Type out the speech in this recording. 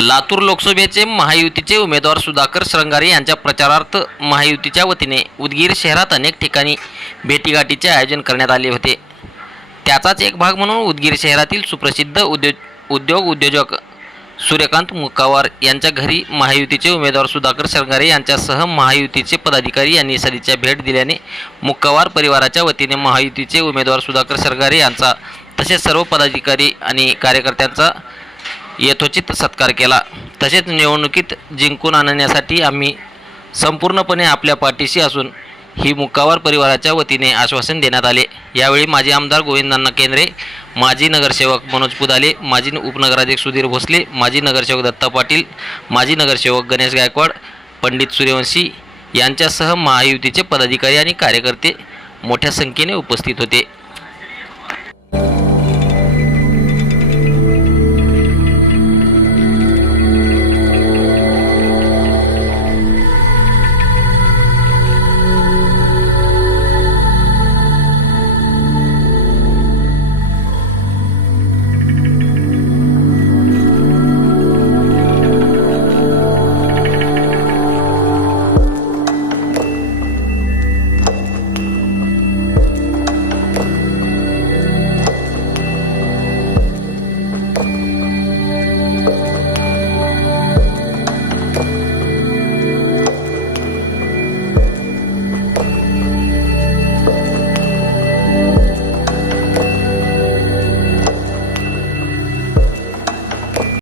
लातूर लोकसभेचे महायुतीचे उमेदवार सुधाकर श्रंगारे यांच्या प्रचारार्थ महायुतीच्या वतीने उदगीर शहरात अनेक ठिकाणी भेटीगाठीचे आयोजन करण्यात आले होते। त्याचाच एक भाग म्हणून उदगीर शहरातील सुप्रसिद्ध उद्योजक सूर्यकांत मुक्कावार यांच्या घरी महायुतीचे उमेदवार सुधाकर श्रंगारे यांच्यासह महायुतीचे पदाधिकारी यांनी सदिच्छा भेट दिल्याने मुक्कावार परिवाराच्या वतीने महायुतीचे उमेदवार सुधाकर श्रंगारे यांचा तसेच सर्व पदाधिकारी आणि कार्यकर्त्यांचा यथोचित सत्कार केला। तसेच निवडणुकीत जिंकून आणण्यासाठी आम्ही संपूर्णपणे आपल्या पाठीशी असून ही मुक्कावार परिवाराच्या वतीने आश्वासन देण्यात आले। यावेळी माजी आमदार गोविंदांना केंद्रे, माजी नगरसेवक मनोज पुदाले, माजी उपनगराध्यक्ष सुधीर भोसले, माजी नगरसेवक दत्ता पाटील, माजी नगरसेवक गणेश गायकवाड, पंडित सूर्यवंशी यांच्यासह महायुतीचे पदाधिकारी आणि कार्यकर्ते मोठ्या संख्येने उपस्थित होते।